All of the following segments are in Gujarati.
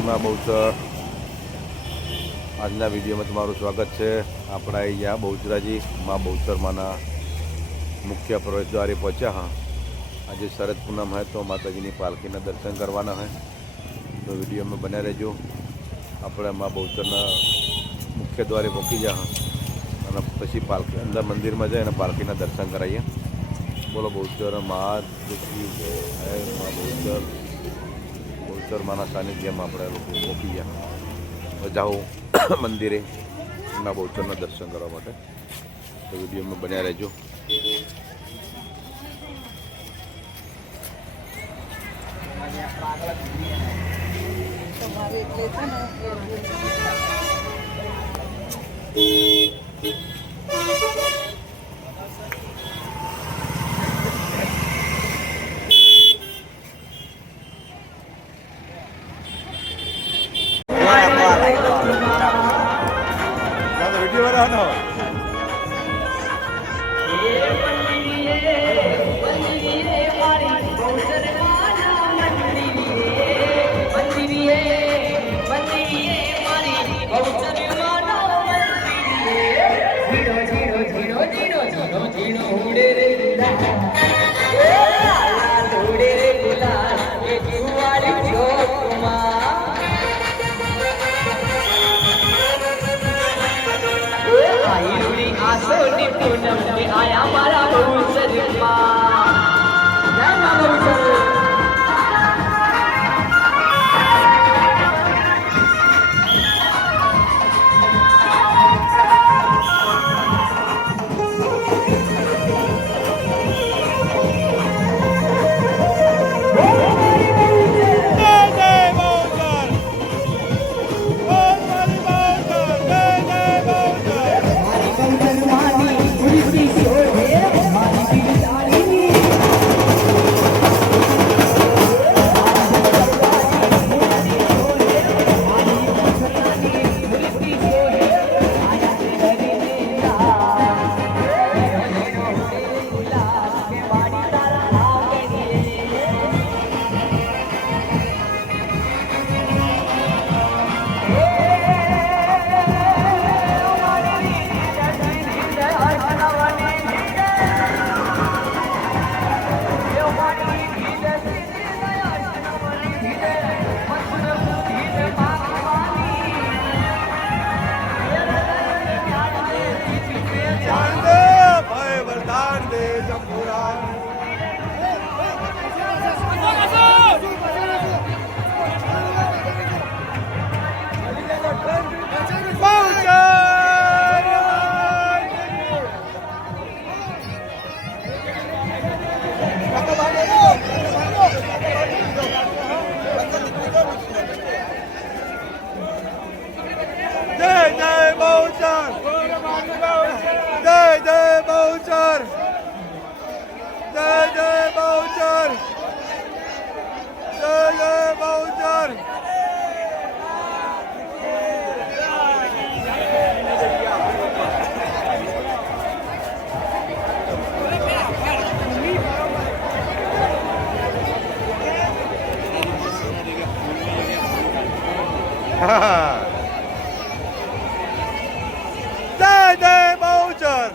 જય માં બહુચર। આજના વિડીયોમાં તમારું સ્વાગત છે। આપણે અહીંયા બહુચરાજી માં બહુચર માના મુખ્ય પ્રવેશદ્વારે પહોંચ્યા હા। આજે શરદ પૂનમ है तो માતાજીની પાલખીના દર્શન કરવાના है, તો વિડીયોમાં બને રહેજો। આપણે માં બહુચરના મુખ્ય દ્વારે પહોંચી જા અને પછી પાલખી અંદર મંદિરમાં જઈને પાલખીના દર્શન કરાવીએ। બોલો બહુચર મહાદેવજી જય। માં બહુચર બહુચર માના સાનિધ્યમાં આપણે લોકો પહોંચી ગયા। જાઓ મંદિરે એમના બહુચરના દર્શન કરવા માટે, તો વિડીયોમાં બન્યા રહેજો। વિડીયો બનાવવાનો आया मारा बहूचर जय जय बहूचर,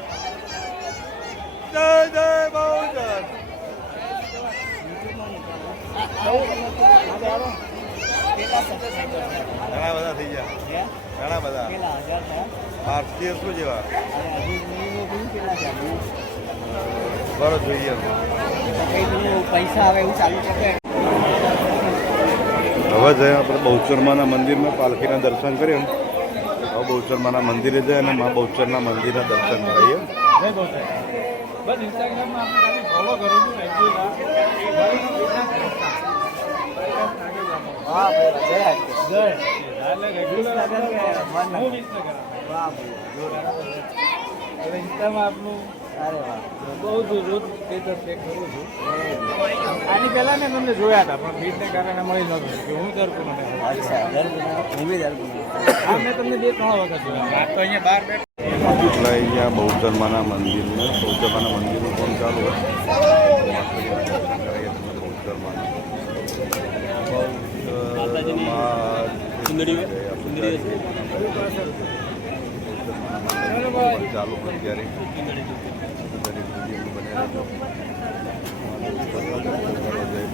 जय जय बहूचर। ઘણા બધા થઈ ગયા, ઘણા બધા 800 જેવા બરો જોઈએ પૈસા આવે એવું ચાલુ છે। હવે જઈએ આપણે બહુચરમાના મંદિરમાં પાલખીના દર્શન કરીએ। હવે બહુચરમાના મંદિરે જઈએ અને મા બહુચરના મંદિરના દર્શન કરાવીએ। બસ ઇન્સ્ટાગ્રામમાં આપણે ખાલી ફોલો કરો છો ઇન્સ્ટામાં આપણું બહુ રોજ સ્ટેટસ ચેક કરું છું। આની પહેલાં મેં તમને જોયા હતા પણ ભીડને કારણે મળી નહોતું કે હું દરકું મને હું બી દરકું મેં તમને 2-3 વખત જોયા। આ તો અહીંયા બહાર બેઠા એટલે અહીંયા બહુચરમાના મંદિરનું કામ ચાલુ હોય। બહુચરમાના ચાલુ પણ ત્યારે દરેક વિડીયો બને રહેજો.